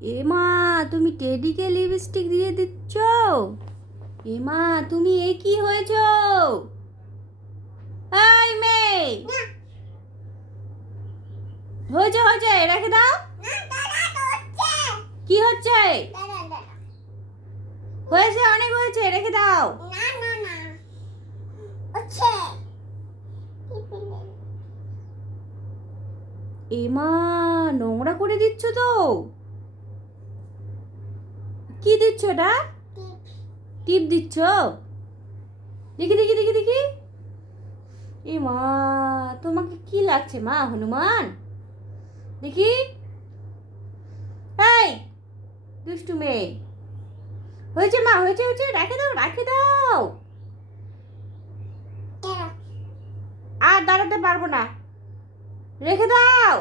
এমা, তুমি টেডিকে লিপস্টিক দিয়ে দিচ্ছ? এমা, তুমি এ কি হয়েছ? এই মেয়ে, হয়েছে হয়েছে, রেখে দাও। কি হচ্ছে? হয়েছে, অনেক হয়েছে, রেখে দাও। এমা, নোংরা করে দিচ্ছ তো। কি দিচ্ছ এটা? টিপ দিচ্ছ? দেখি দেখি দেখি দেখি। এমা, তোমাকে কি লাগছে মা, হনুমান? দেখি। এই দুষ্টু মেয়ে, হয়েছে মা, হয়েছে হয়েছে, রেখে দাও রেখে দাও। আর দাঁড়াতে পারবো না, রেখে দাও।